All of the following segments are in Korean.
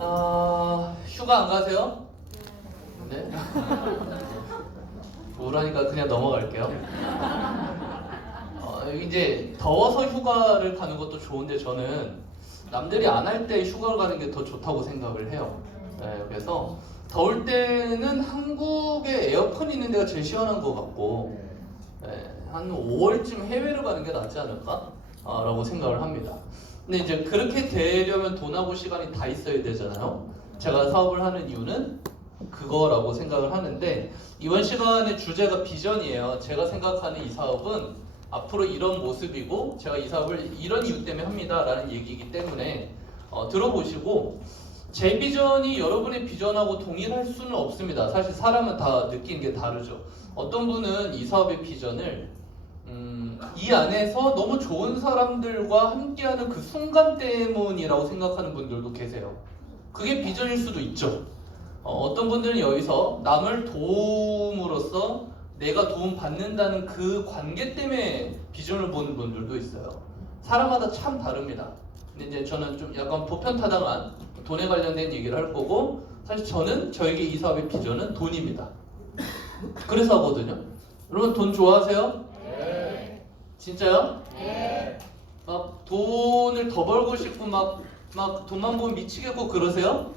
휴가 안 가세요? 네? 우울하니까 그냥 넘어갈게요. 이제 더워서 휴가를 가는 것도 좋은데 저는 남들이 안 할 때 휴가를 가는 게 더 좋다고 생각을 해요. 네, 그래서 더울 때는 한국에 에어컨 있는 데가 제일 시원한 것 같고 한 5월쯤 해외로 가는 게 낫지 않을까? 라고 생각을 합니다. 근데 이제 그렇게 되려면 돈하고 시간이 다 있어야 되잖아요. 제가 사업을 하는 이유는 그거라고 생각을 하는데 이번 시간의 주제가 비전이에요. 제가 생각하는 이 사업은 앞으로 이런 모습이고 제가 이 사업을 이런 이유 때문에 합니다 라는 얘기이기 때문에 들어보시고 제 비전이 여러분의 비전하고 동일할 수는 없습니다. 사실 사람은 다 느끼는 게 다르죠. 어떤 분은 이 사업의 비전을 이 안에서 너무 좋은 사람들과 함께하는 그 순간 때문이라고 생각하는 분들도 계세요. 그게 비전일 수도 있죠. 어떤 분들은 여기서 남을 도움으로써 내가 도움 받는다는 그 관계 때문에 비전을 보는 분들도 있어요. 사람마다 참 다릅니다. 근데 이제 저는 좀 약간 보편타당한 돈에 관련된 얘기를 할 거고 사실 저에게 이 사업의 비전은 돈입니다. 그래서 하거든요. 여러분 돈 좋아하세요? 네. 진짜요? 네. 막 돈을 더 벌고 싶고 막 돈만 보면 미치겠고 그러세요?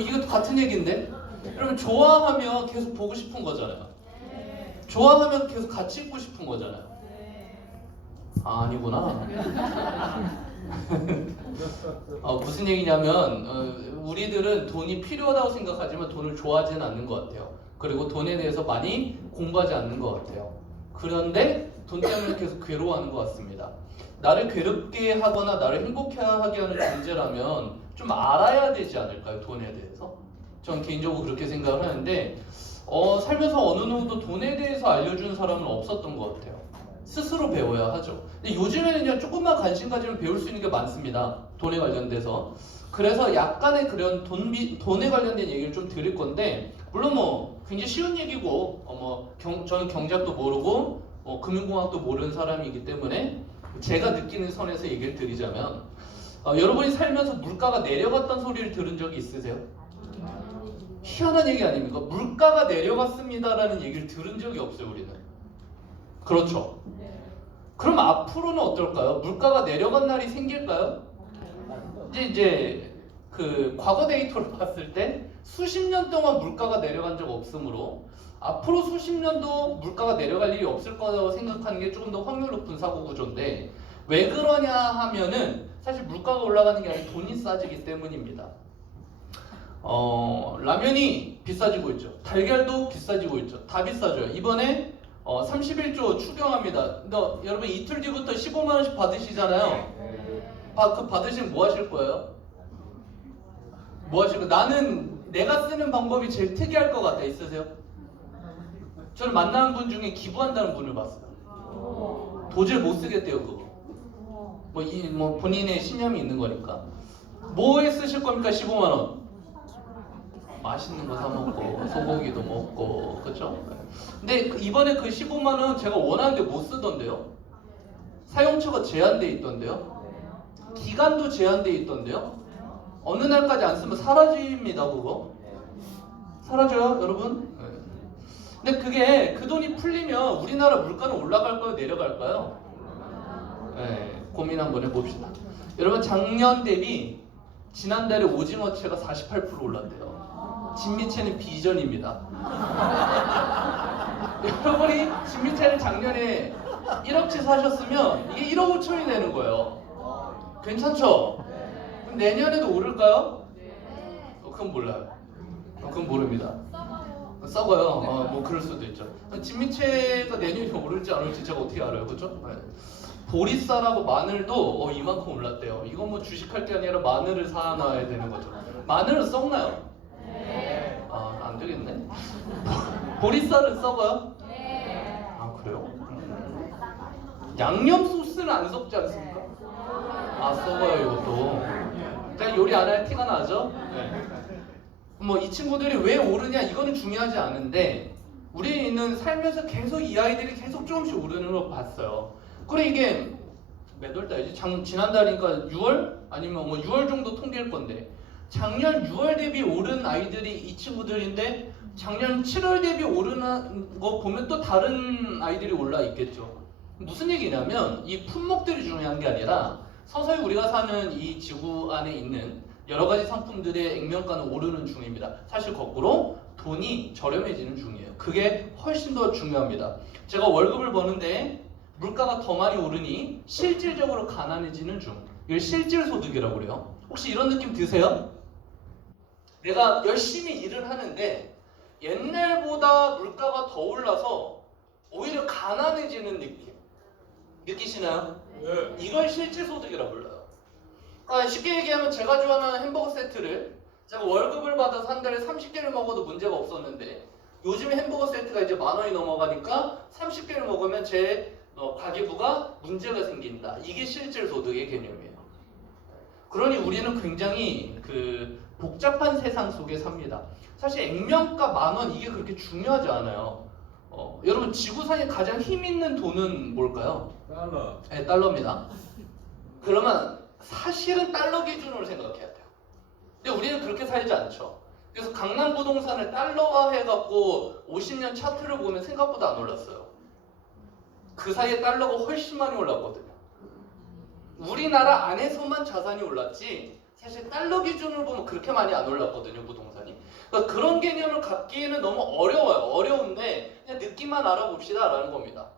이것도 같은 얘기인데? 여러분 좋아하면 계속 보고 싶은 거잖아요. 좋아하면 계속 같이 있고 싶은 거잖아요. 아니구나. 무슨 얘기냐면 우리들은 돈이 필요하다고 생각하지만 돈을 좋아하지는 않는 것 같아요. 그리고 돈에 대해서 많이 공부하지 않는 것 같아요. 그런데 돈 때문에 계속 괴로워하는 것 같습니다. 나를 괴롭게 하거나 나를 행복하게 하는 존재라면 좀 알아야 되지 않을까요? 돈에 대해서? 전 개인적으로 그렇게 생각을 하는데 살면서 어느 누구도 돈에 대해서 알려주는 사람은 없었던 것 같아요. 스스로 배워야 하죠. 근데 요즘에는 그냥 조금만 관심 가지면 배울 수 있는 게 많습니다. 돈에 관련돼서. 그래서 약간의 그런 돈에 관련된 얘기를 좀 드릴 건데 물론 뭐 굉장히 쉬운 얘기고 저는 경제학도 모르고 금융공학도 모르는 사람이기 때문에 제가 느끼는 선에서 얘기를 드리자면 여러분이 살면서 물가가 내려갔다는 소리를 들은 적이 있으세요? 희한한 얘기 아닙니까? 물가가 내려갔습니다라는 얘기를 들은 적이 없어요, 우리는. 그렇죠? 그럼 앞으로는 어떨까요? 물가가 내려간 날이 생길까요? 이제 그 과거 데이터를 봤을 때 수십 년 동안 물가가 내려간 적 없으므로 앞으로 수십 년도 물가가 내려갈 일이 없을 거라고 생각하는 게 조금 더 확률 높은 사고 구조인데 왜 그러냐 하면은 사실 물가가 올라가는 게 아니라 돈이 싸지기 때문입니다. 라면이 비싸지고 있죠. 달걀도 비싸지고 있죠. 다 비싸져요. 이번에 31조 추경합니다. 그러니까 여러분 이틀 뒤부터 15만 원씩 받으시잖아요. 그 받으시면 뭐 하실 거예요? 뭐 하실 거예요? 나는 내가 쓰는 방법이 제일 특이할 것 같아. 있으세요? 저는 만나는 분 중에 기부한다는 분을 봤어요. 도저히 못 쓰겠대요 그거. 본인의 신념이 있는 거니까. 뭐에 쓰실 겁니까 15만 원? 맛있는 거 사 먹고 소고기도 먹고 그렇죠? 근데 이번에 그 15만 원 제가 원하는데 못 쓰던데요? 사용처가 제한돼 있던데요? 기간도 제한돼 있던데요? 어느 날까지 안 쓰면 사라집니다 그거. 사라져요 여러분? 근데 그게 그 돈이 풀리면 우리나라 물가는 올라갈까요 내려갈까요? 고민 한번 해봅시다. 여러분 작년 대비 지난달에 오징어채가 48% 올랐대요. 진미채는 비전입니다. 여러분이 진미채를 작년에 1억치 사셨으면 이게 1억 5천이 되는 거예요. 괜찮죠? 그럼 내년에도 오를까요? 그건 몰라요. 그건 모릅니다. 썩어요. 뭐 그럴 수도 있죠. 진미채가 내년에 오를지 안 오를지 제가 어떻게 알아요, 그렇죠? 보리쌀하고 마늘도 이만큼 올랐대요. 이건 뭐 주식할 게 아니라 마늘을 사놔야 되는 거죠. 마늘은 썩나요? 네. 안 되겠네. 보리쌀은 썩어요? 네. 그래요? 양념 소스는 안 썩지 않습니까? 썩어요 이것도. 그냥 요리 안 할 티가 나죠? 네. 이 친구들이 왜 오르냐 이거는 중요하지 않은데 우리는 살면서 계속 이 아이들이 계속 조금씩 오르는 걸 봤어요. 그래 이게 몇 월 달이지? 지난달이니까 6월? 아니면 뭐 6월 정도 통계일 건데 작년 6월 대비 오른 아이들이 이 친구들인데 작년 7월 대비 오르는 거 보면 또 다른 아이들이 올라 있겠죠. 무슨 얘기냐면 이 품목들이 중요한 게 아니라 서서히 우리가 사는 이 지구 안에 있는 여러 가지 상품들의 액면가는 오르는 중입니다. 사실 거꾸로 돈이 저렴해지는 중이에요. 그게 훨씬 더 중요합니다. 제가 월급을 버는데 물가가 더 많이 오르니 실질적으로 가난해지는 중. 이걸 실질소득이라고 그래요. 혹시 이런 느낌 드세요? 내가 열심히 일을 하는데 옛날보다 물가가 더 올라서 오히려 가난해지는 느낌. 느끼시나요? 네. 이걸 실질소득이라고 불러요. 그러니까 쉽게 얘기하면 제가 좋아하는 햄버거 세트를 제가 월급을 받아서 한 달에 30개를 먹어도 문제가 없었는데 요즘 햄버거 세트가 이제 10,000원이 넘어가니까 30개를 먹으면 제 가계부가 문제가 생긴다. 이게 실질소득의 개념이에요. 그러니 우리는 굉장히 복잡한 세상 속에 삽니다. 사실 액면가 10,000원 이게 그렇게 중요하지 않아요. 여러분 지구상에 가장 힘 있는 돈은 뭘까요? 달러. 네, 달러입니다. 그러면 사실은 달러 기준으로 생각해야 돼요. 근데 우리는 그렇게 살지 않죠. 그래서 강남 부동산을 달러화 해갖고 50년 차트를 보면 생각보다 안 올랐어요. 그 사이에 달러가 훨씬 많이 올랐거든요. 우리나라 안에서만 자산이 올랐지 사실 달러 기준으로 보면 그렇게 많이 안 올랐거든요, 부동산이. 그러니까 그런 개념을 갖기에는 너무 어려워요. 어려운데 그냥 느낌만 알아봅시다 라는 겁니다.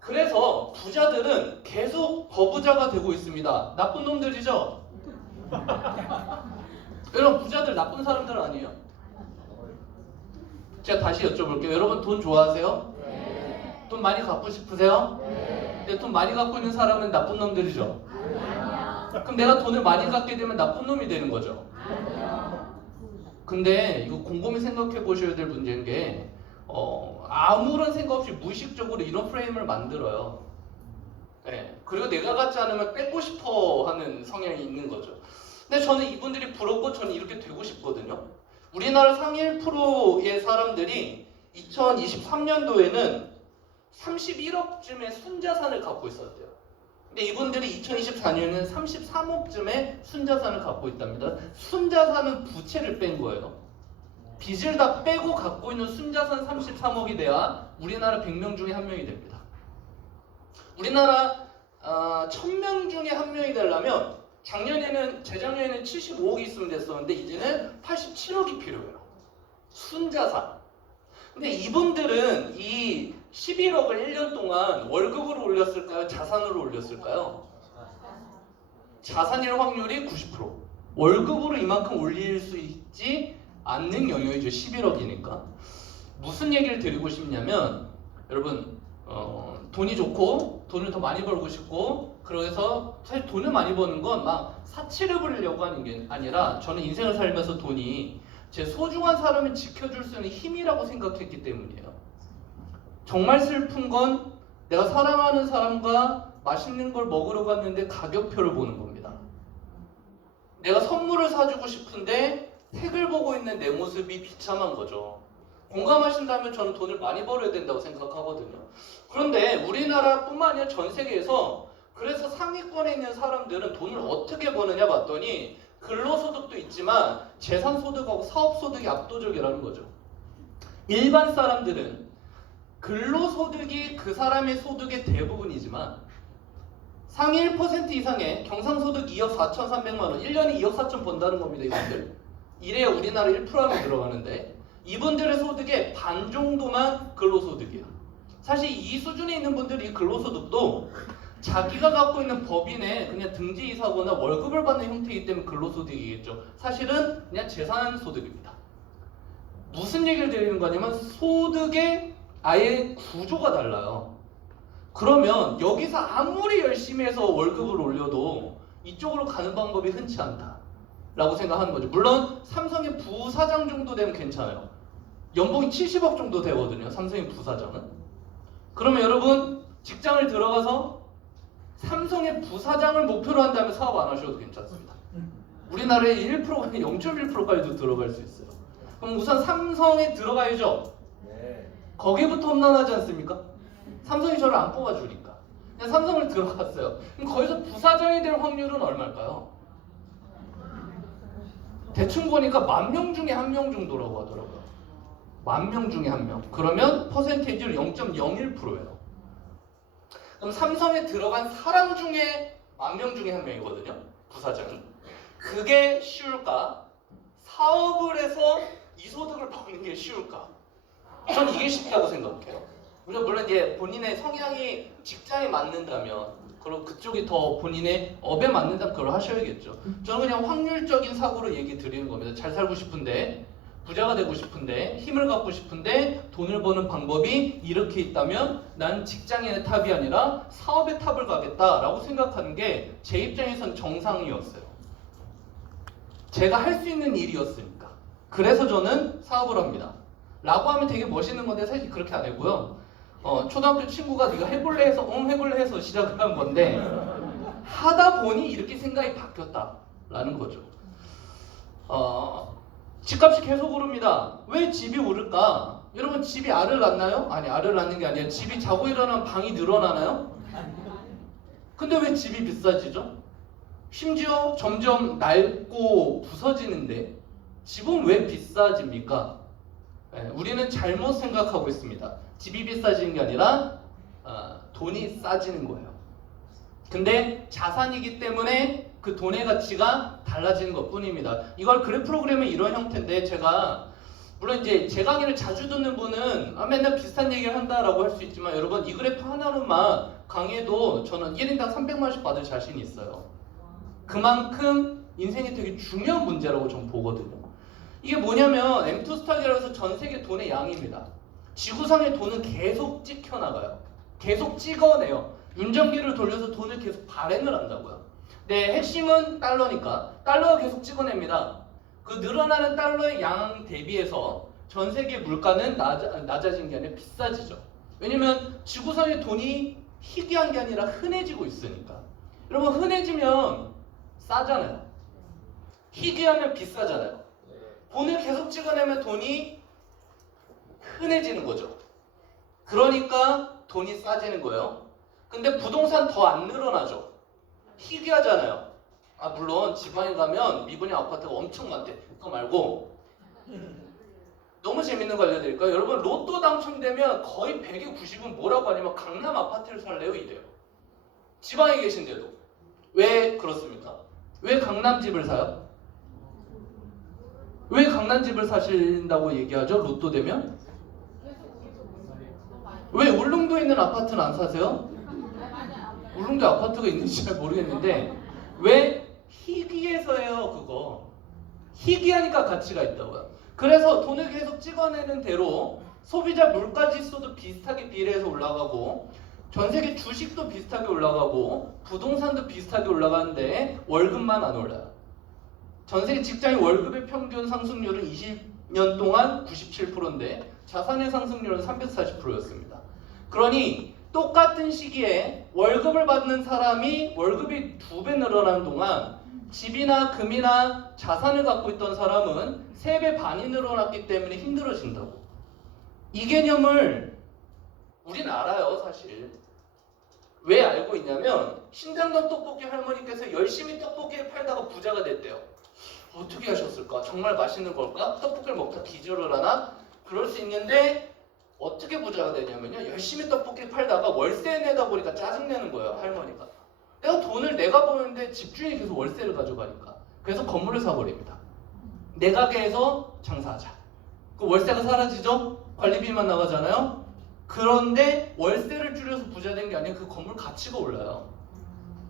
그래서 부자들은 계속 거부자가 되고 있습니다. 나쁜 놈들이죠? 여러분 부자들 나쁜 사람들 아니에요? 제가 다시 여쭤볼게요. 여러분 돈 좋아하세요? 네. 돈 많이 갖고 싶으세요? 네. 근데 돈 많이 갖고 있는 사람은 나쁜 놈들이죠? 아니요. 그럼 내가 돈을 많이 갖게 되면 나쁜 놈이 되는 거죠? 아니요. 근데 이거 곰곰이 생각해 보셔야 될 문제인 게 아무런 생각 없이 무의식적으로 이런 프레임을 만들어요. 네. 그리고 내가 갖지 않으면 뺏고 싶어 하는 성향이 있는 거죠. 근데 저는 이분들이 부럽고 저는 이렇게 되고 싶거든요. 우리나라 상위 1%의 사람들이 2023년도에는 31억쯤의 순자산을 갖고 있었대요. 근데 이분들이 2024년에는 33억쯤의 순자산을 갖고 있답니다. 순자산은 부채를 뺀 거예요. 빚을 다 빼고 갖고 있는 순자산 33억이 돼야 우리나라 100명 중에 한 명이 됩니다. 우리나라 1000명 중에 한 명이 되려면 재작년에는 75억이 있으면 됐었는데 이제는 87억이 필요해요. 순자산. 근데 이분들은 이 11억을 1년 동안 월급으로 올렸을까요? 자산으로 올렸을까요? 자산일 확률이 90%. 월급으로 이만큼 올릴 수 있지 않는 영역이죠. 11억이니까. 무슨 얘기를 드리고 싶냐면 여러분 돈이 좋고 돈을 더 많이 벌고 싶고 그래서 사실 돈을 많이 버는 건 막 사치를 부리려고 하는 게 아니라 저는 인생을 살면서 돈이 제 소중한 사람을 지켜줄 수 있는 힘이라고 생각했기 때문이에요. 정말 슬픈 건 내가 사랑하는 사람과 맛있는 걸 먹으러 갔는데 가격표를 보는 겁니다. 내가 선물을 사주고 싶은데 택을 보고 있는 내 모습이 비참한 거죠. 공감하신다면 저는 돈을 많이 벌어야 된다고 생각하거든요. 그런데 우리나라뿐만 아니라 전 세계에서 그래서 상위권에 있는 사람들은 돈을 어떻게 버느냐 봤더니 근로소득도 있지만 재산소득하고 사업소득이 압도적이라는 거죠. 일반 사람들은 근로소득이 그 사람의 소득의 대부분이지만 상위 1% 이상의 경상소득 2억 4,300만 원, 1년에 2억 4천 번다는 겁니다. 이분들. 이래야 우리나라 1% 안에 들어가는데 이분들의 소득의 반 정도만 근로소득이에요. 사실 이 수준에 있는 분들이 근로소득도 자기가 갖고 있는 법인에 그냥 등재이사거나 월급을 받는 형태이기 때문에 근로소득이겠죠. 사실은 그냥 재산소득입니다. 무슨 얘기를 드리는 거냐면 소득의 아예 구조가 달라요. 그러면 여기서 아무리 열심히 해서 월급을 올려도 이쪽으로 가는 방법이 흔치 않다 라고 생각하는 거죠. 물론 삼성의 부사장 정도 되면 괜찮아요. 연봉이 70억 정도 되거든요. 삼성의 부사장은. 그러면 여러분 직장을 들어가서 삼성의 부사장을 목표로 한다면 사업 안 하셔도 괜찮습니다. 우리나라의 1%가 아니라 0.1%까지도 들어갈 수 있어요. 그럼 우선 삼성에 들어가야죠. 네. 거기부터 험난하지 않습니까? 삼성이 저를 안 뽑아주니까. 그냥 삼성을 들어갔어요. 그럼 거기서 부사장이 될 확률은 얼마일까요? 대충 보니까 10,000명 중에 1명 정도라고 하더라고요. 10,000명 중에 1명. 그러면 퍼센테이지로 0.01%예요. 그럼 삼성에 들어간 사람 중에 10,000명 중에 1명이거든요. 부사장이. 그게 쉬울까? 사업을 해서 이 소득을 받는 게 쉬울까? 전 이게 쉽다고 생각해요. 물론 이제 본인의 성향이 직장에 맞는다면, 그리고 그쪽이 더 본인의 업에 맞는다면 그걸 하셔야겠죠. 저는 그냥 확률적인 사고로 얘기 드리는 겁니다. 잘 살고 싶은데, 부자가 되고 싶은데, 힘을 갖고 싶은데, 돈을 버는 방법이 이렇게 있다면 난 직장인의 탑이 아니라 사업의 탑을 가겠다라고 생각하는 게 제 입장에선 정상이었어요. 제가 할 수 있는 일이었으니까. 그래서 저는 사업을 합니다. 라고 하면 되게 멋있는 건데 사실 그렇게 안 했고요. 초등학교 친구가 네가 해볼래 해서 해볼래 해서 시작을 한 건데 하다 보니 이렇게 생각이 바뀌었다라는 거죠. 집값이 계속 오릅니다. 왜 집이 오를까? 여러분 집이 알을 낳나요? 아니 알을 낳는 게 아니라 집이 자고 일어나면 방이 늘어나나요? 근데 왜 집이 비싸지죠? 심지어 점점 낡고 부서지는데 집은 왜 비싸집니까? 우리는 잘못 생각하고 있습니다. 집이 비싸지는 게 아니라 돈이 싸지는 거예요. 근데 자산이기 때문에 그 돈의 가치가 달라지는 것 뿐입니다. 이걸 그래프 프로그램의 이런 형태인데 제가 물론 이제 제 강의를 자주 듣는 분은 맨날 비슷한 얘기를 한다라고 할 수 있지만 여러분 이 그래프 하나로만 강의도 저는 1인당 300만원씩 받을 자신이 있어요. 그만큼 인생이 되게 중요한 문제라고 저는 보거든요. 이게 뭐냐면 M2 스탁이라고 해서 전 세계 돈의 양입니다. 지구상의 돈은 계속 찍혀나가요. 계속 찍어내요. 운전기를 돌려서 돈을 계속 발행을 한다고요. 네, 핵심은 달러니까 달러가 계속 찍어냅니다. 그 늘어나는 달러의 양 대비해서 전 세계 물가는 낮아진 게 아니라 비싸지죠. 왜냐면 지구상의 돈이 희귀한 게 아니라 흔해지고 있으니까. 여러분 흔해지면 싸잖아요. 희귀하면 비싸잖아요. 돈을 계속 찍어내면 돈이 흔해지는 거죠. 그러니까 돈이 싸지는 거예요. 근데 부동산 더 안 늘어나죠. 희귀하잖아요. 물론 지방에 가면 미분양 아파트가 엄청 많대. 그거 말고 너무 재밌는 거 알려드릴까요? 여러분 로또 당첨되면 거의 100에 90은 뭐라고 하냐면 강남 아파트를 살래요 이래요. 지방에 계신데도. 왜 그렇습니까? 왜 강남 집을 사요? 왜 강남 집을 사신다고 얘기하죠? 로또 되면? 왜 울릉도에 있는 아파트는 안 사세요? 울릉도 아파트가 있는지 잘 모르겠는데 왜? 희귀해서예요 그거. 희귀하니까 가치가 있다고요. 그래서 돈을 계속 찍어내는 대로 소비자 물가지수도 비슷하게 비례해서 올라가고 전 세계 주식도 비슷하게 올라가고 부동산도 비슷하게 올라가는데 월급만 안 올라요. 전 세계 직장인 월급의 평균 상승률은 20년 동안 97%인데 자산의 상승률은 340%였습니다. 그러니 똑같은 시기에 월급을 받는 사람이 월급이 2배 늘어나는 동안 집이나 금이나 자산을 갖고 있던 사람은 3배 반이 늘어났기 때문에 힘들어진다고. 이 개념을 우리는 알아요 사실. 왜 알고 있냐면 신당동 떡볶이 할머니께서 열심히 떡볶이를 팔다가 부자가 됐대요. 어떻게 하셨을까? 정말 맛있는 걸까? 떡볶이를 먹다 기절을 하나? 그럴 수 있는데 어떻게 부자가 되냐면요. 열심히 떡볶이 팔다가 월세 내다 보니까 짜증내는 거예요. 할머니가. 내가 돈을 내가 버는데 집주인이 계속 월세를 가져가니까. 그래서 건물을 사버립니다. 내 가게에서 장사하자. 그 월세가 사라지죠? 관리비만 나가잖아요? 그런데 월세를 줄여서 부자 된 게 아니라 그 건물 가치가 올라요.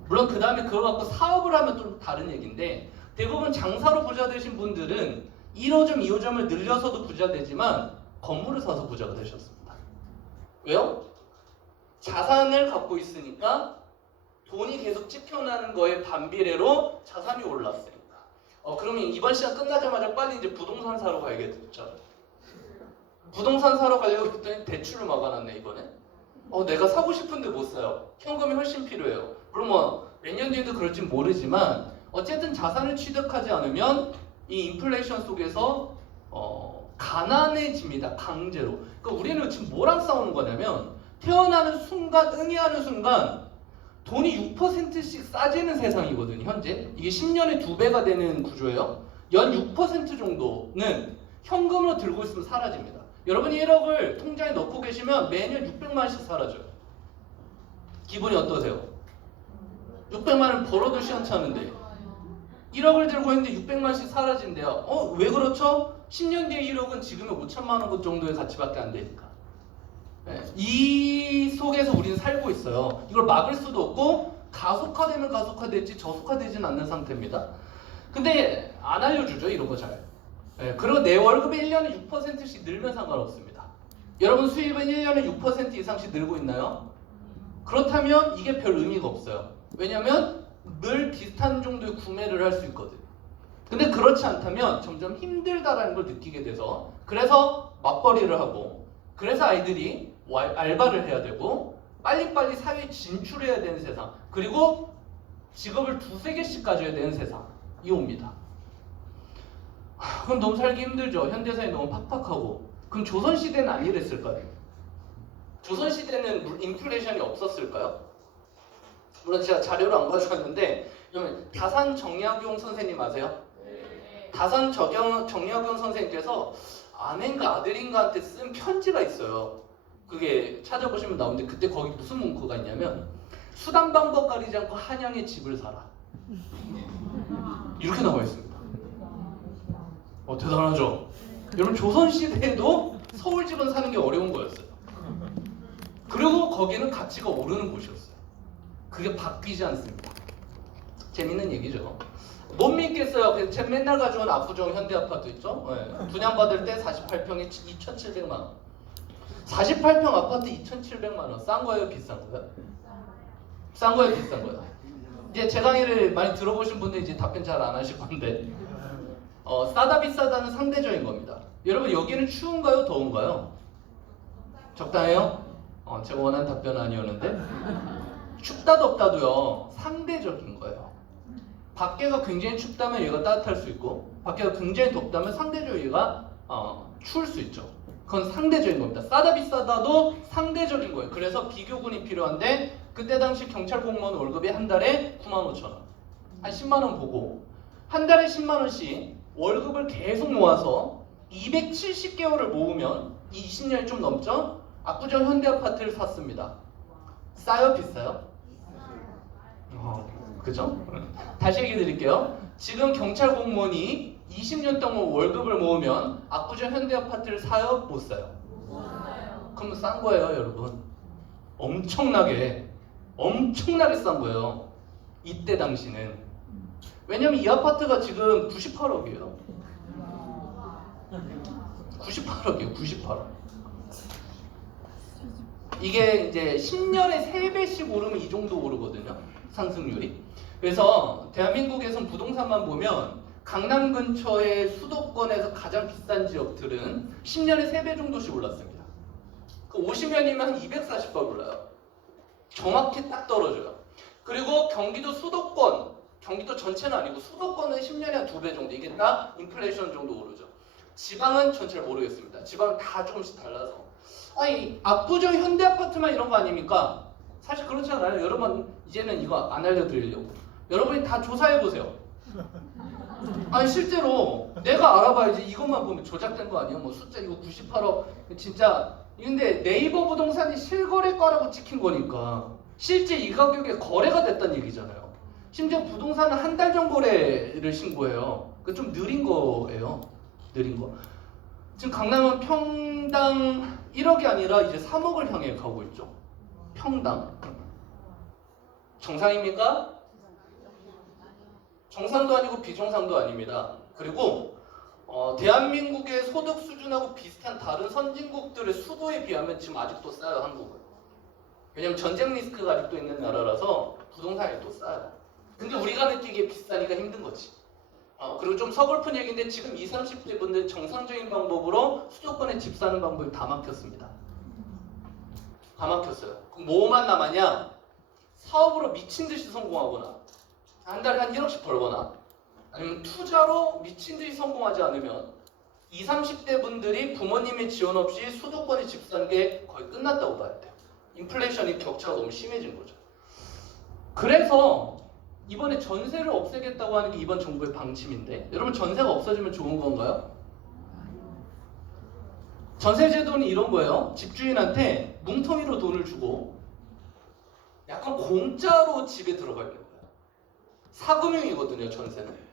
물론 그 다음에 그걸 갖고 사업을 하면 좀 다른 얘기인데 대부분 장사로 부자 되신 분들은 1호점, 2호점을 늘려서도 부자 되지만 건물을 사서 부자가 되셨습니다. 왜요? 자산을 갖고 있으니까 돈이 계속 찍혀나는 거에 반비례로 자산이 올랐으니까. 그러면 이번 시간 끝나자마자 빨리 이제 부동산 사러 가야겠죠. 부동산 사러 가려고 했더니 대출을 막아놨네 이번에. 내가 사고 싶은데 못 사요. 현금이 훨씬 필요해요. 물론 뭐 몇 년 뒤에도 그럴진 모르지만 어쨌든 자산을 취득하지 않으면 이 인플레이션 속에서 가난해집니다. 강제로. 그러니까 우리는 지금 뭐랑 싸우는 거냐면 태어나는 순간, 응애하는 순간 돈이 6%씩 싸지는 세상이거든요. 현재. 이게 10년에 2배가 되는 구조예요. 연 6% 정도는 현금으로 들고 있으면 사라집니다. 여러분이 1억을 통장에 넣고 계시면 매년 600만 원씩 사라져요. 기분이 어떠세요? 600만 원 벌어도 시원찮은데 1억을 들고 있는데 600만 원씩 사라진대요. 왜 그렇죠? 10년 뒤에 1억은 지금의 5천만 원 정도의 가치밖에 안 되니까. 네, 이 속에서 우리는 살고 있어요. 이걸 막을 수도 없고 가속화되면 가속화되지 저속화되지는 않는 상태입니다. 근데 안 알려주죠, 이런 거 잘. 네, 그리고 내 월급이 1년에 6%씩 늘면 상관없습니다. 여러분 수입은 1년에 6% 이상씩 늘고 있나요? 그렇다면 이게 별 의미가 없어요. 왜냐면 늘 비슷한 정도의 구매를 할 수 있거든요. 근데 그렇지 않다면 점점 힘들다라는 걸 느끼게 돼서, 그래서 맞벌이를 하고, 그래서 아이들이 알바를 해야 되고 빨리빨리 사회에 진출해야 되는 세상, 그리고 직업을 2-3개씩 가져야 되는 세상이 옵니다. 그럼 너무 살기 힘들죠. 현대사회 너무 팍팍하고. 그럼 조선시대는 안 이랬을까요? 조선시대는 인플레이션이 없었을까요? 물론 제가 자료를 안 가져왔는데, 그러면 다산 정약용 선생님 아세요? 다산 정약용 선생님께서 아내인가 아들인가한테 쓴 편지가 있어요. 그게 찾아보시면 나오는데, 그때 거기 무슨 문구가 있냐면 수단 방법 가리지 않고 한양에 집을 사라, 이렇게 나와 있습니다. 대단하죠? 여러분 조선시대에도 서울집은 사는 게 어려운 거였어요. 그리고 거기는 가치가 오르는 곳이었어요. 그게 바뀌지 않습니다. 재밌는 얘기죠. 못 믿겠어요. 그래서 제가 맨날 가져온 압구정 현대아파트 있죠? 네. 분양받을 때 48평에 2,700만 원. 48평 아파트 2,700만 원. 싼 거예요? 비싼 거예요? 싼 거예요? 비싼 거예요? 이제 제 강의를 많이 들어보신 분들 이제 답변 잘 안 하실 건데, 싸다 비싸다는 상대적인 겁니다. 여러분 여기는 추운가요? 더운가요? 적당해요? 제가 원하는 답변은 아니었는데, 춥다 덥다도요 상대적인 거예요. 밖에가 굉장히 춥다면 얘가 따뜻할 수 있고, 밖에가 굉장히 덥다면 상대적으로 얘가 추울 수 있죠. 그건 상대적인 겁니다. 싸다 비싸다도 상대적인 거예요. 그래서 비교군이 필요한데, 그때 당시 경찰 공무원 월급이 한 달에 95,000원, 한 10만 원 보고 한 달에 10만 원씩 월급을 계속 모아서 270개월을 모으면 20년이 좀 넘죠? 압구정 현대아파트를 샀습니다. 싸요? 비싸요? 그죠? 다시 얘기해 드릴게요. 지금 경찰 공무원이 20년 동안 월급을 모으면 압구정 현대아파트를 사요? 못 사요? 그럼 싼 거예요, 여러분. 엄청나게 싼 거예요. 이때 당시는. 왜냐면 이 아파트가 지금 98억이에요. 98억이에요. 98억. 이게 이제 10년에 3배씩 오르면 이 정도 오르거든요. 상승률이. 그래서 대한민국에선 부동산만 보면 강남 근처의 수도권에서 가장 비싼 지역들은 10년에 3배 정도씩 올랐습니다. 그 50년이면 한 240배 올라요. 정확히 딱 떨어져요. 그리고 경기도 수도권, 경기도 전체는 아니고 수도권은 10년에 한 2배 정도, 이게 딱 인플레이션 정도 오르죠. 지방은 전 잘 모르겠습니다. 지방은 다 조금씩 달라서. 아니, 압구정 현대아파트만 이런 거 아닙니까? 사실 그렇지 않아요. 여러분 이제는 이거 안 알려드리려고. 여러분이 다 조사해보세요. 아니 실제로 내가 알아봐야지. 이것만 보면 조작된 거 아니에요? 뭐 숫자 이거 98억 진짜. 근데 네이버 부동산이 실거래가라고 찍힌 거니까 실제 이 가격에 거래가 됐다는 얘기잖아요. 심지어 부동산은 한 달 전 거래를 신고해요. 그 좀 느린 거예요. 느린 거. 지금 강남은 평당 1억이 아니라 이제 3억을 향해 가고 있죠. 평당. 정상입니까? 정상도 아니고 비정상도 아닙니다. 그리고 대한민국의 소득 수준하고 비슷한 다른 선진국들의 수도에 비하면 지금 아직도 싸요, 한국은. 왜냐면 전쟁 리스크가 아직도 있는 나라라서 부동산이 또 싸요. 근데 우리가 느끼기에 비싸니까 힘든 거지. 그리고 좀 서글픈 얘기인데 지금 20, 30대 분들 정상적인 방법으로 수도권에 집 사는 방법이 다 막혔습니다. 다 막혔어요. 그럼 뭐만 남았냐? 사업으로 미친 듯이 성공하거나 한 달에 한 1억씩 벌거나, 아니면 투자로 미친 듯이 성공하지 않으면 20, 30대 분들이 부모님의 지원 없이 수도권에 집 사는 게 거의 끝났다고 봐야 돼요. 인플레이션이 격차가 너무 심해진 거죠. 그래서 이번에 전세를 없애겠다고 하는 게 이번 정부의 방침인데 여러분 전세가 없어지면 좋은 건가요? 전세 제도는 이런 거예요. 집주인한테 뭉텅이로 돈을 주고 약간 공짜로 집에 들어가게 거예요. 사금융이거든요, 전세는.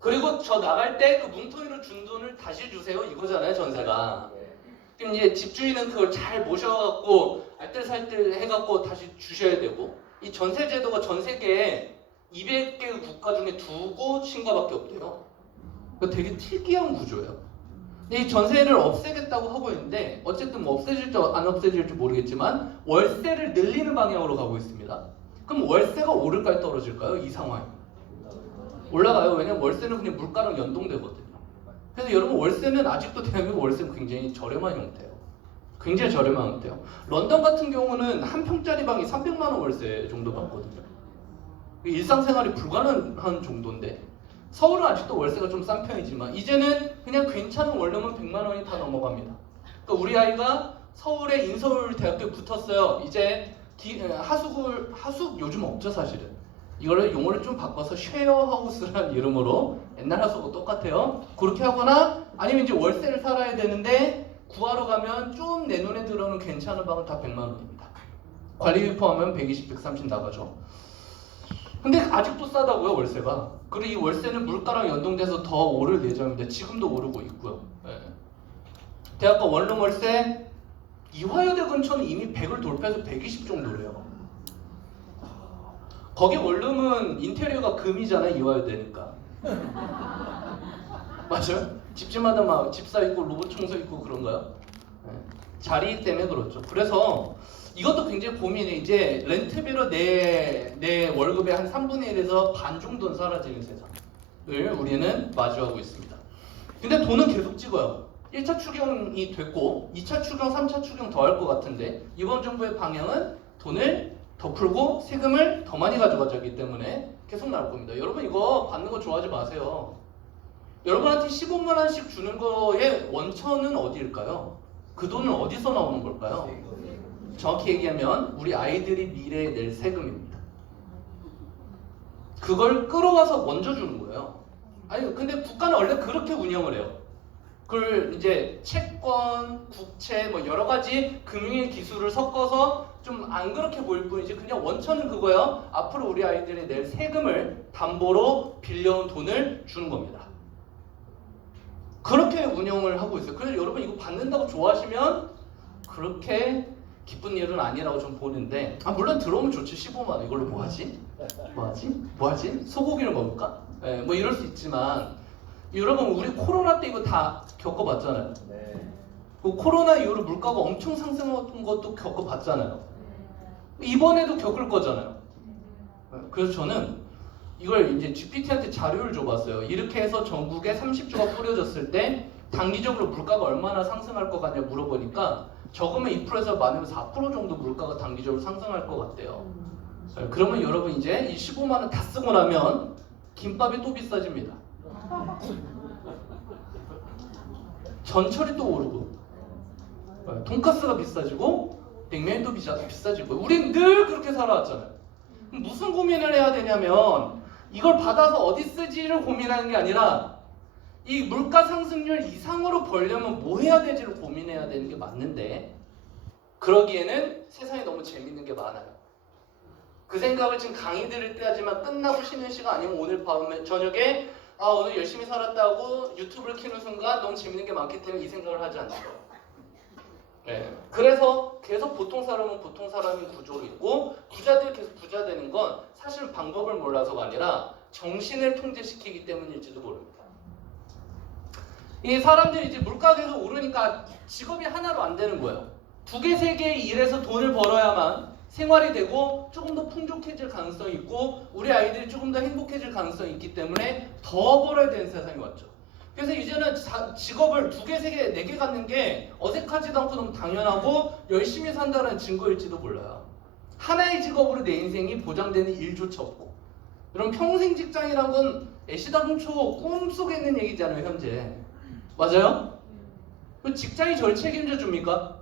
그리고 저 나갈 때 그 뭉텅이로 준 돈을 다시 주세요 이거잖아요, 전세가. 그럼 이제 집주인은 그걸 잘 모셔갖고 알뜰살뜰 해갖고 다시 주셔야 되고, 이 전세 제도가 전 세계에 200개 국가 중에 2곳인가밖에 없대요. 그러니까 되게 특이한 구조예요. 근데 이 전세를 없애겠다고 하고 있는데 어쨌든 뭐 없애질지 안 없애질지 모르겠지만 월세를 늘리는 방향으로 가고 있습니다. 그럼 월세가 오를까요, 떨어질까요? 이 상황이 올라가요. 왜냐면 월세는 그냥 물가랑 연동되거든요. 그래서 여러분 월세는 아직도 대한민국 월세는 굉장히 저렴한 형태예요. 굉장히 저렴한 형태예요. 런던 같은 경우는 한 평짜리 방이 300만 원 월세 정도 받거든요. 일상생활이 불가능한 정도인데 서울은 아직도 월세가 좀 싼 편이지만 이제는 그냥 괜찮은 원룸은 100만 원이 다 넘어갑니다. 그러니까 우리 아이가 서울의 인서울대학교에 붙었어요. 이제 하숙 요즘 없죠 사실은. 이거를 용어를 좀 바꿔서 쉐어하우스라는 이름으로 옛날 하숙하고 똑같아요. 그렇게 하거나 아니면 이제 월세를 살아야 되는데 구하러 가면 좀 내 눈에 들어오는 괜찮은 방은 다 100만 원입니다. 관리비 포함하면 120, 130 나가죠. 근데 아직도 싸다고요, 월세가. 그리고 이 월세는 물가랑 연동돼서 더 오를 예정입니다. 지금도 오르고 있고요. 네. 대학가 원룸 월세 이화여대 근처는 이미 100을 돌파해서 120 정도래요. 거기 원룸은 인테리어가 금이잖아요, 이화여대니까. 맞아요? 집집마다 막 집사 있고 로봇 청소 있고 그런가요? 네. 자리 때문에 그렇죠. 그래서 이것도 굉장히 고민해. 이제 렌트비로 내 월급의 한 3분의 1에서 반 정도는 사라지는 세상을 우리는 마주하고 있습니다. 근데 돈은 계속 찍어요. 1차 추경이 됐고 2차 추경, 3차 추경 더 할 것 같은데 이번 정부의 방향은 돈을 더 풀고 세금을 더 많이 가져가자기 때문에 계속 나올 겁니다. 여러분 이거 받는 거 좋아하지 마세요. 여러분한테 15만 원씩 주는 거의 원천은 어디일까요? 그 돈은 어디서 나오는 걸까요? 정확히 얘기하면 우리 아이들이 미래에 낼 세금입니다. 그걸 끌어와서 먼저 주는 거예요. 아니 근데 국가는 원래 그렇게 운영을 해요. 그걸 이제 채권, 국채 뭐 여러 가지 금융의 기술을 섞어서 좀 안 그렇게 보일 뿐이지 그냥 원천은 그거예요. 앞으로 우리 아이들이 낼 세금을 담보로 빌려온 돈을 주는 겁니다. 그렇게 운영을 하고 있어요. 그래서 여러분 이거 받는다고 좋아하시면 그렇게 기쁜 일은 아니라고 좀 보는데 물론 들어오면 좋지. 15만 원 이걸로 뭐하지? 뭐하지? 소고기를 먹을까? 네, 뭐 이럴 수 있지만 여러분 우리 코로나 때 이거 다 겪어봤잖아요. 네. 그 코로나 이후로 물가가 엄청 상승한 것도 겪어봤잖아요. 이번에도 겪을 거잖아요. 네, 그래서 저는 이걸 이제 GPT한테 자료를 줘봤어요. 이렇게 해서 전국에 30조가 뿌려졌을 때 단기적으로 물가가 얼마나 상승할 것 같냐 물어보니까 적으면 2%에서 많으면 4% 정도 물가가 단기적으로 상승할 것 같대요. 그러면 여러분 이제 이 15만 원 다 쓰고 나면 김밥이 또 비싸집니다. 전철이 또 오르고 돈가스가 비싸지고 냉면도 비싸지고 우린 늘 그렇게 살아왔잖아요. 무슨 고민을 해야 되냐면 이걸 받아서 어디 쓰지를 고민하는 게 아니라 이 물가 상승률 이상으로 벌려면 뭐 해야 되지를 고민해야 되는 게 맞는데 그러기에는 세상에 너무 재밌는 게 많아요. 그 생각을 지금 강의 들을 때 하지만 끝나고 쉬는 시간 아니면 오늘 밤에 저녁에 오늘 열심히 살았다고 유튜브를 켜는 순간 너무 재밌는 게 많기 때문에 이 생각을 하지 않죠. 네. 그래서 계속 보통 사람은 보통 사람인 구조로 있고 부자들이 계속 부자 되는 건 사실 방법을 몰라서가 아니라 정신을 통제시키기 때문일지도 모릅니다. 이 사람들이 이제 물가가 계속 오르니까 직업이 하나로 안 되는 거예요. 2개, 3개 일해서 돈을 벌어야만 생활이 되고 조금 더 풍족해질 가능성이 있고 우리 아이들이 조금 더 행복해질 가능성이 있기 때문에 더 벌어야 되는 세상이 왔죠. 그래서 이제는 직업을 2개, 3개, 4개 갖는 게 어색하지도 않고 너무 당연하고 열심히 산다는 증거일지도 몰라요. 하나의 직업으로 내 인생이 보장되는 일조차 없고 여러분 평생 직장이란 건 애시당초 꿈속에 있는 얘기잖아요. 현재 맞아요? 직장이 절 책임져 줍니까?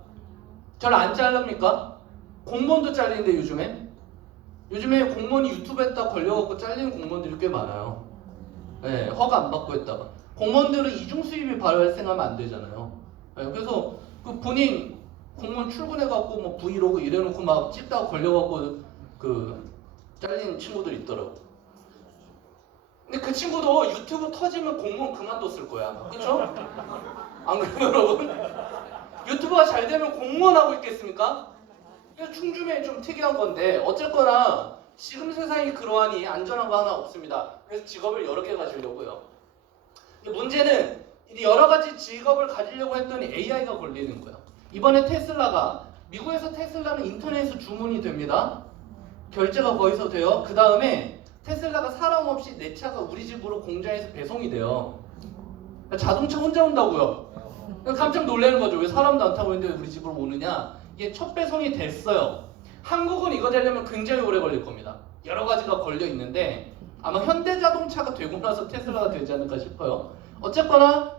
절 안 자릅니까? 공무원도 잘리는데 요즘에 요즘에 공무원이 유튜브에다 걸려갖고 잘리는 공무원들이 꽤 많아요. 네, 허가 안 받고 했다가. 공무원들은 이중 수입이 발생하면 안 되잖아요. 네, 그래서 그 본인 공무원 출근해갖고 뭐 브이로그 이래놓고 막 찍다가 걸려갖고 그 잘린 친구들 있더라고. 근데 그 친구도 유튜브 터지면 공무원 그만뒀을 거야. 그쵸? 안 그래요, 여러분? 유튜브가 잘 되면 공무원 하고 있겠습니까? 충주맨이 좀 특이한 건데 어쨌거나 지금 세상이 그러하니 안전한 거 하나 없습니다. 그래서 직업을 여러 개 가지려고요. 근데 문제는 여러 가지 직업을 가지려고 했더니 AI가 걸리는 거예요. 이번에 테슬라가 미국에서 테슬라는 인터넷에서 주문이 됩니다. 결제가 거기서 돼요. 그 다음에 테슬라가 사람 없이 내 차가 우리 집으로 공장에서 배송이 돼요. 자동차 혼자 온다고요. 깜짝 놀라는 거죠. 왜 사람도 안 타고 있는데 우리 집으로 오느냐. 이게 첫 배송이 됐어요. 한국은 이거 되려면 굉장히 오래 걸릴 겁니다. 여러 가지가 걸려 있는데 아마 현대자동차가 되고 나서 테슬라가 되지 않을까 싶어요. 어쨌거나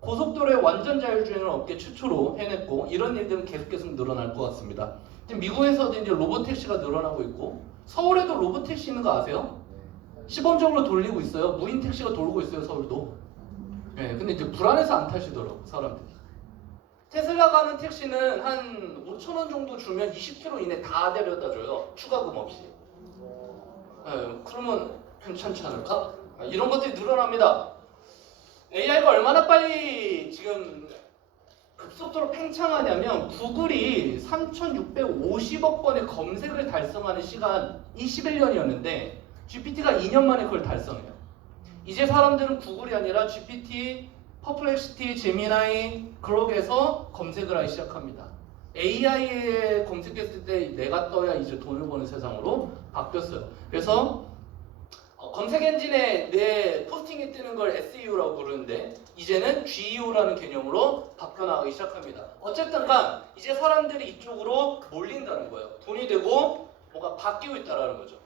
고속도로의 완전 자율주행을 업계 최초로 해냈고 이런 일들은 계속 늘어날 것 같습니다. 지금 미국에서도 이제 로봇택시가 늘어나고 있고 서울에도 로봇택시 있는 거 아세요? 시범적으로 돌리고 있어요. 무인 택시가 돌고 있어요, 서울도. 네, 근데 이제 불안해서 안 타시더라고 사람들이. 테슬라가 하는 택시는 한 5,000원 정도 주면 20km 이내 다 데려다 줘요. 추가금 없이. 네, 그러면 괜찮지 않을까? 이런 것들이 늘어납니다. AI가 얼마나 빨리 지금 급속도로 팽창하냐면 구글이 3,650억 번의 검색을 달성하는 시간이 11년이었는데 GPT가 2년 만에 그걸 달성해요. 이제 사람들은 구글이 아니라 GPT, 퍼플렉시티, 제미나이, 그럭에서 검색을 하기 시작합니다. AI에 검색했을 때 내가 떠야 이제 돈을 버는 세상으로 바뀌었어요. 그래서 검색 엔진에 내 포스팅이 뜨는 걸 SEO라고 부르는데 이제는 GEO라는 개념으로 바뀌어나가기 시작합니다. 어쨌든 간 이제 사람들이 이쪽으로 몰린다는 거예요. 돈이 되고 뭐가 바뀌고 있다는 거죠.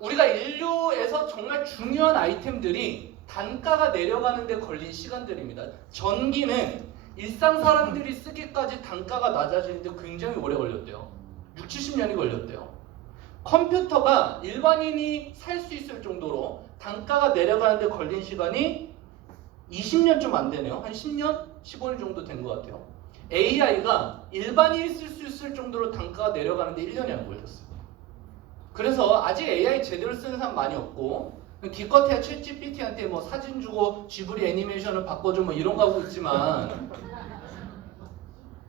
우리가 인류에서 정말 중요한 아이템들이 단가가 내려가는 데 걸린 시간들입니다. 전기는 일상 사람들이 쓰기까지 단가가 낮아지는데 굉장히 오래 걸렸대요. 6, 70년이 걸렸대요. 컴퓨터가 일반인이 살 수 있을 정도로 단가가 내려가는 데 걸린 시간이 20년 좀 안 되네요. 한 10년? 15년 정도 된 것 같아요. AI가 일반인이 쓸 수 있을 정도로 단가가 내려가는 데 1년이 안 걸렸어요. 그래서 아직 AI 제대로 쓰는 사람 많이 없고 기껏해야 챗GPT한테 뭐 사진 주고 지브리 애니메이션을 바꿔줘 뭐 이런 거 하고 있지만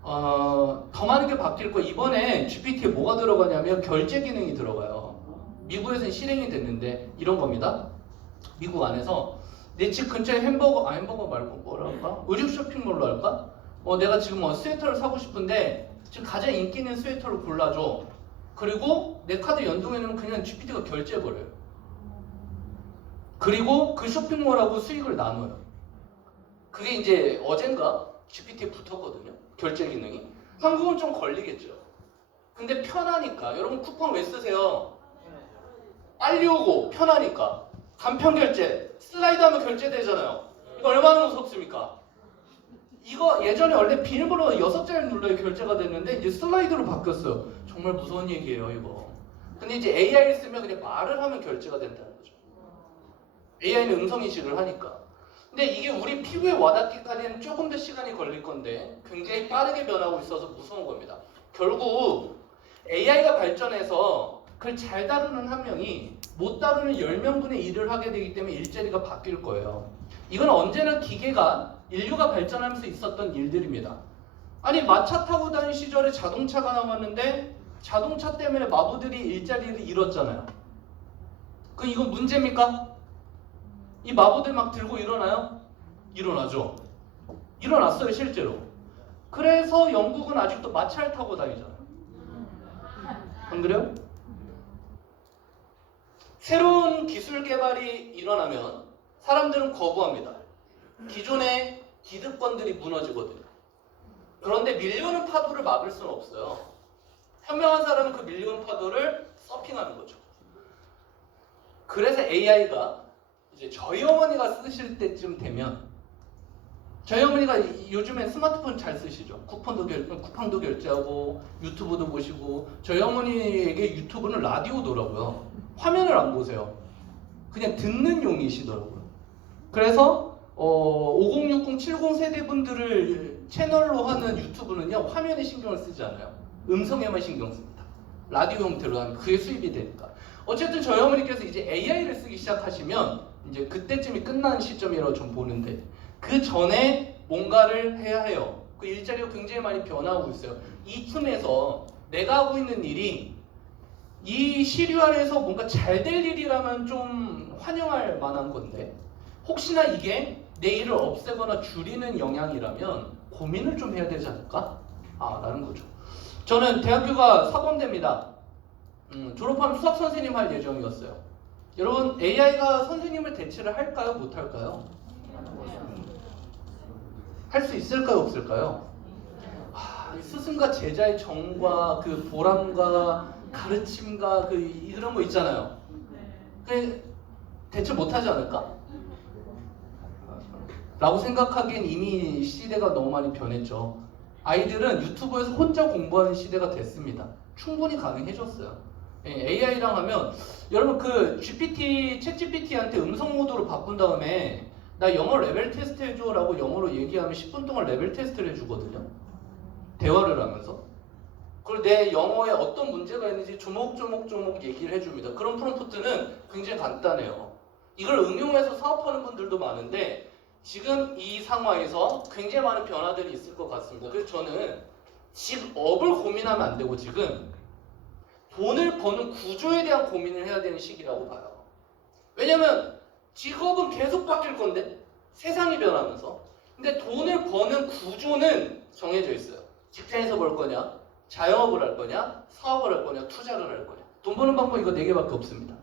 더 많은 게 바뀔 거예요. 이번에 GPT에 뭐가 들어가냐면 결제 기능이 들어가요. 미국에서는 실행이 됐는데 이런 겁니다. 미국 안에서 내 집 근처에 햄버거 말고 뭐라 할까? 의류 쇼핑몰로 할까? 내가 지금 스웨터를 사고 싶은데 지금 가장 인기 있는 스웨터를 골라줘. 그리고 내 카드 연동해놓으면 그냥 GPT가 결제해버려요. 그리고 그 쇼핑몰하고 수익을 나눠요. 그게 이제 어젠가 GPT에 붙었거든요. 결제 기능이. 한국은 좀 걸리겠죠. 근데 편하니까. 여러분 쿠폰 왜 쓰세요? 빨리 오고 편하니까. 간편 결제. 슬라이드 하면 결제되잖아요. 이거 얼마나 무섭습니까? 이거 예전에 원래 비밀번호 6자리 눌러야 결제가 됐는데 이제 슬라이드로 바뀌었어요. 정말 무서운 얘기예요, 이거. 근데 이제 AI를 쓰면 그냥 말을 하면 결제가 된다는 거죠. AI는 음성인식을 하니까. 근데 이게 우리 피부에 와닿기까지는 조금 더 시간이 걸릴 건데 굉장히 빠르게 변하고 있어서 무서운 겁니다. 결국 AI가 발전해서 그걸 잘 다루는 한 명이 못 다루는 10명분의 일을 하게 되기 때문에 일자리가 바뀔 거예요. 이건 언제나 기계가 인류가 발전하면서 있었던 일들입니다. 아니 마차 타고 다니는 시절에 자동차가 나왔는데 자동차 때문에 마부들이 일자리를 잃었잖아요. 그럼 이건 문제입니까? 이 마부들 막 들고 일어나요? 일어나죠. 일어났어요 실제로. 그래서 영국은 아직도 마차를 타고 다니잖아요. 안 그래요? 새로운 기술 개발이 일어나면 사람들은 거부합니다. 기존의 기득권들이 무너지거든요. 그런데 밀려오는 파도를 막을 수는 없어요. 현명한 사람은 그 밀려오는 파도를 서핑하는 거죠. 그래서 AI가 이제 저희 어머니가 쓰실 때쯤 되면 저희 어머니가 요즘엔 스마트폰 잘 쓰시죠. 쿠팡도 결제하고 유튜브도 보시고 저희 어머니에게 유튜브는 라디오더라고요. 화면을 안 보세요. 그냥 듣는 용이시더라고요. 그래서 5060, 70 세대분들을 채널로 하는 유튜브는요 화면에 신경을 쓰지 않아요. 음성에만 신경 씁니다. 라디오 형태로 하는 그게 수입이 되니까. 어쨌든 저희 어머니께서 이제 AI를 쓰기 시작하시면 이제 그때쯤이 끝난 시점이라고 좀 보는데 그 전에 뭔가를 해야 해요. 그 일자리가 굉장히 많이 변화하고 있어요. 이 틈에서 내가 하고 있는 일이 이 시류 안에서 뭔가 잘 될 일이라면 좀 환영할 만한 건데 혹시나 이게 내 일을 없애거나 줄이는 영향이라면 고민을 좀 해야 되지 않을까? 라는 거죠. 저는 대학교가 사범대입니다. 졸업하면 수학 선생님 할 예정이었어요. 여러분 AI가 선생님을 대체를 할까요? 못할까요? 할 수 있을까요? 없을까요? 스승과 제자의 정과 그 보람과 가르침과 그 이런 거 있잖아요. 그 대체 못하지 않을까? 라고 생각하기엔 이미 시대가 너무 많이 변했죠. 아이들은 유튜브에서 혼자 공부하는 시대가 됐습니다. 충분히 가능해졌어요. AI랑 하면 여러분 그 챗GPT한테 음성 모드로 바꾼 다음에 나 영어 레벨 테스트 해줘 라고 영어로 얘기하면 10분 동안 레벨 테스트를 해주거든요. 대화를 하면서. 그리고 내 영어에 어떤 문제가 있는지 조목조목 얘기를 해줍니다. 그런 프롬프트는 굉장히 간단해요. 이걸 응용해서 사업하는 분들도 많은데 지금 이 상황에서 굉장히 많은 변화들이 있을 것 같습니다. 그래서 저는 직업을 고민하면 안 되고 지금 돈을 버는 구조에 대한 고민을 해야 되는 시기라고 봐요. 왜냐면 직업은 계속 바뀔 건데 세상이 변하면서 근데 돈을 버는 구조는 정해져 있어요. 직장에서 벌 거냐, 자영업을 할 거냐, 사업을 할 거냐, 투자를 할 거냐. 돈 버는 방법 이거 4개밖에 없습니다.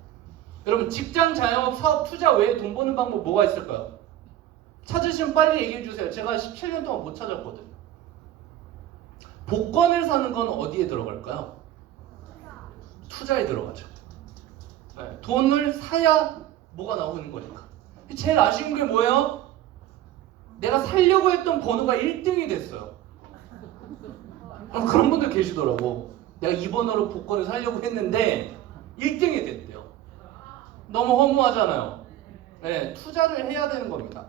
여러분 직장, 자영업, 사업, 투자 외에 돈 버는 방법 뭐가 있을까요? 찾으시면 빨리 얘기해 주세요. 제가 17년 동안 못 찾았거든요. 복권을 사는 건 어디에 들어갈까요? 투자에 들어가죠. 네, 돈을 사야 뭐가 나오는 거니까. 제일 아쉬운 게 뭐예요? 내가 살려고 했던 번호가 1등이 됐어요. 그런 분들 계시더라고. 내가 2번으로 복권을 사려고 했는데 1등이 됐대요. 너무 허무하잖아요. 네, 투자를 해야 되는 겁니다.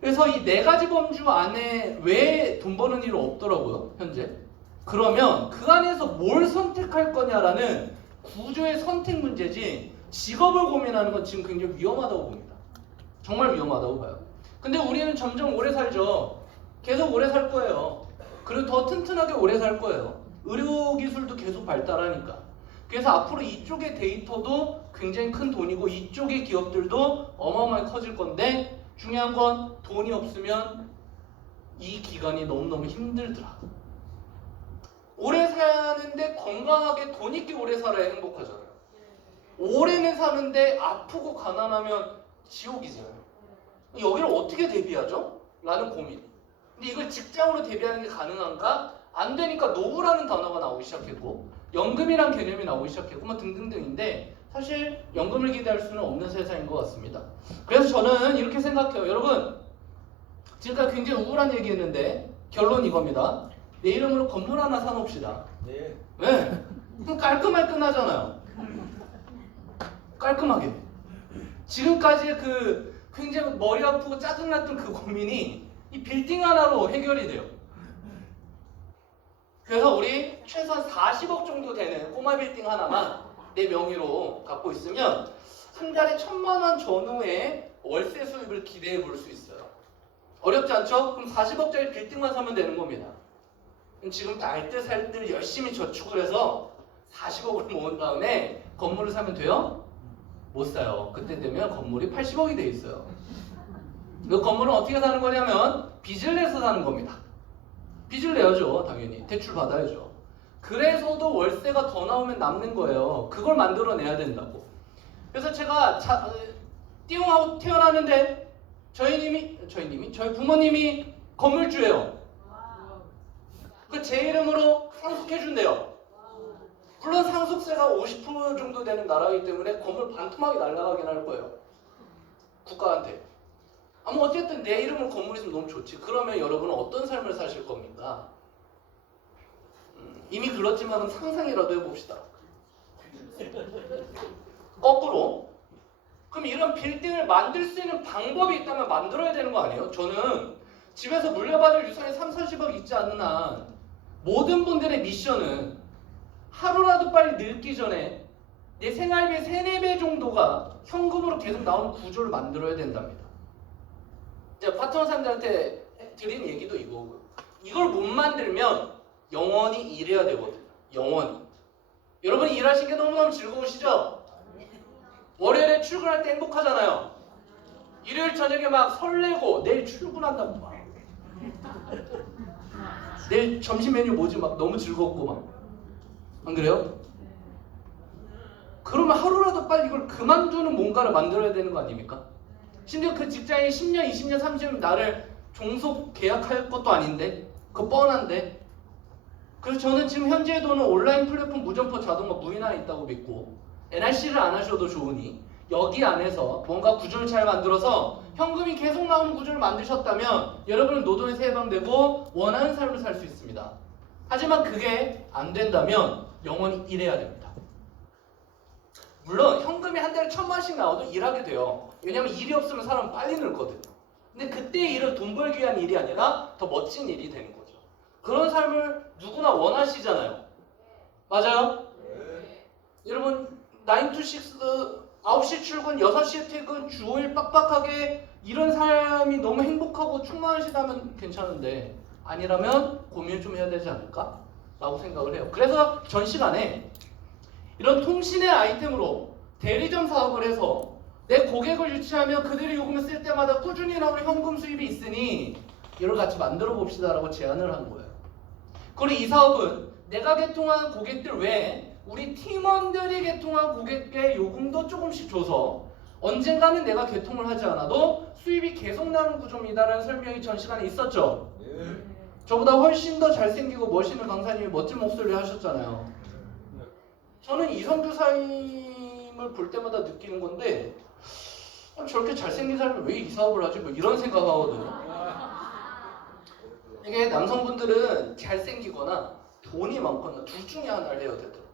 그래서 이 4가지 범주 안에 왜 돈 버는 일은 없더라고요, 현재. 그러면 그 안에서 뭘 선택할 거냐라는 구조의 선택 문제지 직업을 고민하는 건 지금 굉장히 위험하다고 봅니다. 정말 위험하다고 봐요. 근데 우리는 점점 오래 살죠. 계속 오래 살 거예요. 그리고 더 튼튼하게 오래 살 거예요. 의료기술도 계속 발달하니까. 그래서 앞으로 이쪽의 데이터도 굉장히 큰 돈이고 이쪽의 기업들도 어마어마하게 커질 건데 중요한 건 돈이 없으면 이 기간이 너무너무 힘들더라. 오래 사는데 건강하게 돈 있게 오래 살아야 행복하잖아요. 오래는 사는데 아프고 가난하면 지옥이잖아요. 여기를 어떻게 대비하죠? 라는 고민. 근데 이걸 직장으로 대비하는 게 가능한가? 안 되니까 노후라는 단어가 나오기 시작했고 연금이란 개념이 나오기 시작했고 뭐 등등등인데 사실 연금을 기대할 수는 없는 세상인 것 같습니다. 그래서 저는 이렇게 생각해요. 여러분 지금까지 굉장히 우울한 얘기했는데 결론 이겁니다. 내 이름으로 건물 하나 사놓읍시다. 네. 네. 그럼 깔끔하게 끝나잖아요. 깔끔하게. 지금까지 그 굉장히 머리 아프고 짜증났던 그 고민이 이 빌딩 하나로 해결이 돼요. 그래서 우리 최소한 40억 정도 되는 꼬마 빌딩 하나만 내 명의로 갖고 있으면 한 달에 1,000만 원 전후의 월세 수입을 기대해 볼 수 있어요. 어렵지 않죠? 그럼 40억짜리 빌딩만 사면 되는 겁니다. 그럼 지금 날 듯 살 듯 열심히 저축을 해서 40억을 모은 다음에 건물을 사면 돼요? 못 사요. 그때 되면 건물이 80억이 돼 있어요. 그 건물은 어떻게 사는 거냐면 빚을 내서 사는 겁니다. 빚을 내야죠. 당연히. 대출 받아야죠. 그래서도 월세가 더 나오면 남는 거예요. 그걸 만들어내야 된다고. 그래서 제가 띠용하고 태어났는데 저희 부모님이 건물주예요. 그 제 이름으로 상속해준대요. 물론 상속세가 50% 정도 되는 나라이기 때문에 건물 반토막이 날아가긴 할 거예요. 국가한테. 뭐 어쨌든 내 이름으로 건물 있으면 너무 좋지. 그러면 여러분은 어떤 삶을 사실 겁니까? 이미 그렇지만 상상이라도 해봅시다. 거꾸로. 그럼 이런 빌딩을 만들 수 있는 방법이 있다면 만들어야 되는 거 아니에요? 저는 집에서 물려받을 유산이 3, 40억 있지 않는 한 모든 분들의 미션은 하루라도 빨리 늙기 전에 내 생활비의 3, 4배 정도가 현금으로 계속 나오는 구조를 만들어야 된답니다. 제가 파트너사님들한테 드린 얘기도 이거고요. 이걸 못 만들면 영원히 일해야 되거든요. 영원히. 여러분이 일하신 게 너무너무 즐거우시죠? 월요일에 출근할 때 행복하잖아요. 일요일 저녁에 막 설레고 내일 출근한다고 막. 내일 점심 메뉴 뭐지? 막 너무 즐겁고 막. 안 그래요? 그러면 하루라도 빨리 이걸 그만두는 뭔가를 만들어야 되는 거 아닙니까? 심지어 그 직장이 10년, 20년, 30년 나를 종속 계약할 것도 아닌데 그거 뻔한데. 그래서 저는 지금 현재 돈은 온라인 플랫폼 무점포 자동화 무인 안에 있다고 믿고 NRC를 안 하셔도 좋으니 여기 안에서 뭔가 구조를 잘 만들어서 현금이 계속 나오는 구조를 만드셨다면 여러분은 노동에서 해방되고 원하는 삶을 살 수 있습니다. 하지만 그게 안 된다면 영원히 일해야 됩니다. 물론 현금이 한 달에 1,000만원씩 나와도 일하게 돼요. 왜냐면 일이 없으면 사람은 빨리 늙거든요. 근데 그때의 일은 돈 벌기 위한 일이 아니라 더 멋진 일이 되는 거죠. 그런 삶을 누구나 원하시잖아요. 맞아요? 여러분 9 to 6, 9시 출근, 6시에 퇴근, 주 5일 빡빡하게 이런 삶이 너무 행복하고 충만하시다면 괜찮은데 아니라면 고민을 좀 해야 되지 않을까? 라고 생각을 해요. 그래서 전 시간에 이런 통신의 아이템으로 대리점 사업을 해서 내 고객을 유치하며 그들이 요금을 쓸 때마다 꾸준히 나오는 현금 수입이 있으니 이걸 같이 만들어 봅시다 라고 제안을 한 거예요. 그리고 이 사업은 내가 개통한 고객들 외에 우리 팀원들이 개통한 고객의 요금도 조금씩 줘서 언젠가는 내가 개통을 하지 않아도 수입이 계속 나는 구조입니다라는 설명이 전 시간에 있었죠. 저보다 훨씬 더 잘생기고 멋있는 강사님이 멋진 목소리를 하셨잖아요. 저는 이성규 사님을 볼 때마다 느끼는 건데 저렇게 잘생긴 사람이 왜 이 사업을 하지? 뭐 이런 생각하거든요. 이게 남성분들은 잘생기거나 돈이 많거나 둘 중에 하나를 해야 되더라고요.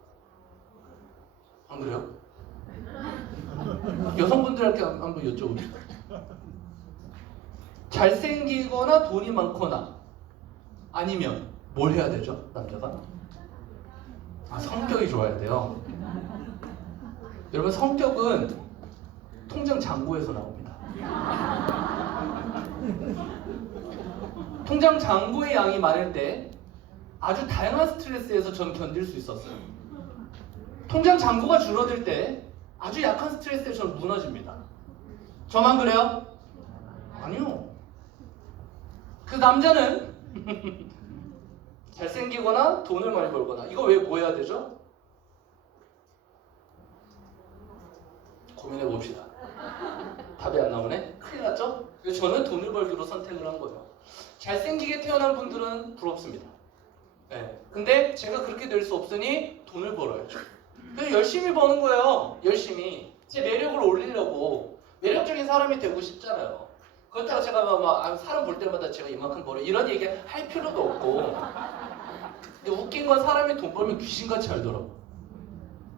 안 그래요? 여성분들한테 한번 여쭤봅시다. 잘생기거나 돈이 많거나 아니면 뭘 해야 되죠? 남자가? 성격이 좋아야 돼요. 여러분 성격은 통장 잔고에서 나옵니다. 통장 잔고의 양이 많을 때 아주 다양한 스트레스에서 저는 견딜 수 있었어요. 통장 잔고가 줄어들 때 아주 약한 스트레스에 저는 무너집니다. 저만 그래요? 아니요. 그 남자는 잘생기거나 돈을 많이 벌거나 이거 왜 뭐 해야 되죠? 고민해 봅시다. 답이 안 나오네? 큰일 났죠? 그래서 저는 돈을 벌기로 선택을 한 거예요. 잘생기게 태어난 분들은 부럽습니다. 네. 근데 제가 그렇게 될 수 없으니 돈을 벌어야죠. 그래서 열심히 버는 거예요. 열심히. 제 매력을 올리려고. 매력적인 사람이 되고 싶잖아요. 그렇다고 제가 막 사람 볼 때마다 제가 이만큼 벌어 이런 얘기 할 필요도 없고. 근데 웃긴 건 사람이 돈 벌면 귀신같이 알더라고.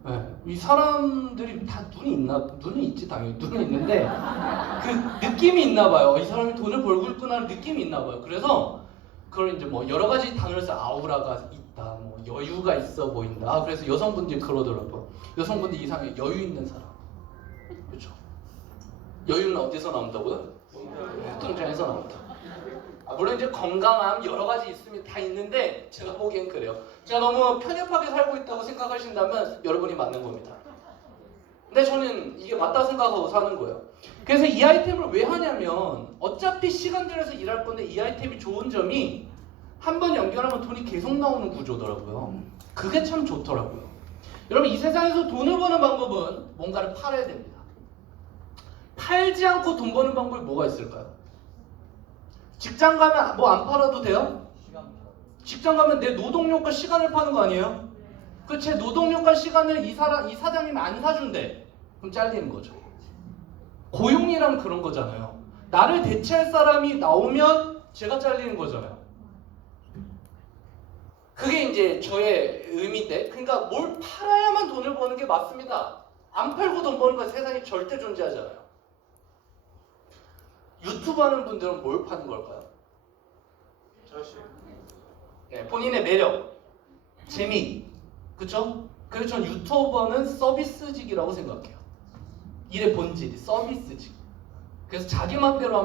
네. 이 사람들이 다 눈이 있나? 눈은 있지 당연히 눈은 있는데 그 느낌이 있나 봐요. 이 사람이 돈을 벌고 있구나 하는 느낌이 있나 봐요. 그래서 그걸 이제 뭐 여러 가지 단어를 써 아우라가 있다, 뭐 여유가 있어 보인다. 그래서 여성분들이 그러더라고요. 여성분들 이상하게 여유 있는 사람. 그렇죠? 여유는 어디서 나온다고요? 통장에서 나온다. 물론 이제 건강함 여러 가지 있으면 다 있는데 제가 보기엔 그래요. 제가 너무 편협하게 살고 있다고 생각하신다면 여러분이 맞는 겁니다. 근데 저는 이게 맞다고 생각하고 사는 거예요. 그래서 이 아이템을 왜 하냐면 어차피 시간 들여서 일할 건데 이 아이템이 좋은 점이 한 번 연결하면 돈이 계속 나오는 구조더라고요. 그게 참 좋더라고요. 여러분 이 세상에서 돈을 버는 방법은 뭔가를 팔아야 됩니다. 팔지 않고 돈 버는 방법이 뭐가 있을까요? 직장 가면 뭐 안 팔아도 돼요? 직장 가면 내 노동력과 시간을 파는 거 아니에요? 그 제 노동력과 시간을 이 사장님이 안 사준대. 그럼 잘리는 거죠. 고용이란 그런 거잖아요. 나를 대체할 사람이 나오면 제가 잘리는 거잖아요. 그게 이제 저의 의미인데, 그러니까 뭘 팔아야만 돈을 버는 게 맞습니다. 안 팔고 돈 버는 건 세상에 절대 존재하잖아요. 유튜브 하는 분들은 뭘 파는 걸까요? 자식. 네, 본인의 매력, 재미, 그쵸? 그래서 전 유튜버는 서비스직이라고 생각해요. 일의 본질이 서비스직. 그래서 자기 맘대로 하면